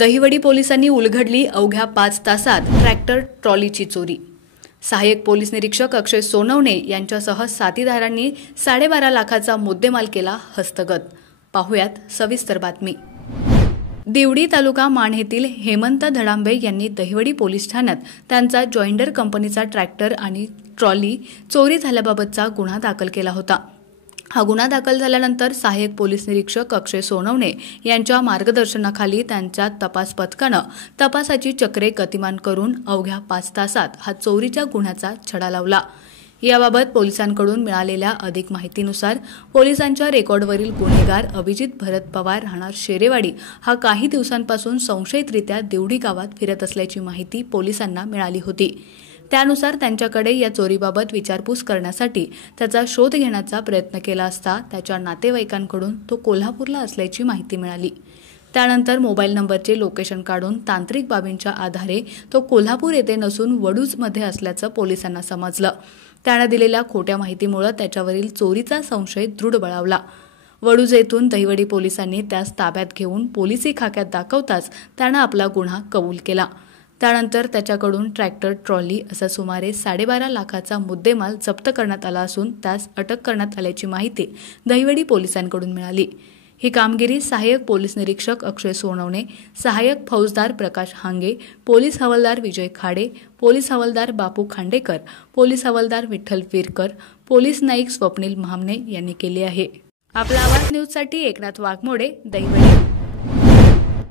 दहिवडी पोलिसांनी उलगडली अवघ्या 5 तासात ट्रॅक्टर ट्रॉलीची चोरी। सहाय्यक पोलीस निरीक्षक अक्षय सोनवणे यांच्यासह साथीदारांनी 12.5 लाखाचा मुद्देमाल केला हस्तगत। पाहुयात सविस्तर बातमी। दिवडी तालुका माण येथील हेमंत धडांबे यांनी दहिवडी पोलीस ठाण्यात त्यांचा जॉइंडर कंपनीचा ट्रॅक्टर आणि ट्रॉली चोरी झाल्याबाबतचा गुन्हा दाखल केला होता। हा गुन्हा दाखल झाल्यानंतर सहाय्यक पोलीस निरीक्षक अक्षय सोनवणे यांच्या मार्गदर्शनाखाली त्यांच्या तपास पथकानं तपासाची चक्रे गतिमान करून अवघ्या 5 तासात हा चोरीच्या गुन्ह्याचा छडा लावला। याबाबत पोलिसांकडून मिळालेल्या अधिक माहितीनुसार पोलिसांच्या रेकॉर्डवरील गुन्हेगार अभिजित भरत पवार राहणार शेरेवाडी हा काही दिवसांपासून संशयितरित्या दिवडी गावात फिरत असल्याची माहिती पोलिसांना मिळाली होती। त्यानुसार त्यांच्याकडे या चोरीबाबत विचारपूस करण्यासाठी त्याचा शोध घेण्याचा प्रयत्न केला असता त्याच्या नातेवाईकांकडून तो कोल्हापूरला असल्याची माहिती मिळाली। त्यानंतर मोबाईल नंबरचे लोकेशन काढून तांत्रिक बाबींच्या आधारे तो कोल्हापूर येथे नसून वडूजमध्ये असल्याचं पोलिसांना समजलं। त्याने दिलेल्या खोट्या माहितीमुळे त्याच्यावरील चोरीचा संशय दृढ बळावला। वडूज येथून दहिवडी पोलिसांनी त्यास ताब्यात घेऊन पोलिसी खाक्यात दाखवताच त्यानं आपला गुन्हा कबूल केला। त्यानंतर त्याच्याकडून ट्रॅक्टर ट्रॉली असा सुमारे 12.5 लाखाचा मुद्देमाल जप्त करण्यात आला असून त्यास अटक करण्यात आल्याची माहिती दहिवडी पोलिसांकडून मिळाली। ही कामगिरी सहाय्यक पोलीस निरीक्षक अक्षय सोनवणे, सहाय्यक फौजदार प्रकाश हांगे, पोलीस हवालदार विजय खाडे, पोलीस हवालदार बापू खांडेकर, पोलीस हवालदार विठ्ठल विरकर, पोलीस नाईक स्वप्नील महामने यांनी केली आहे। आपला आवाज न्यूजसाठी एकनाथ वाघमोडे, दहिवडी।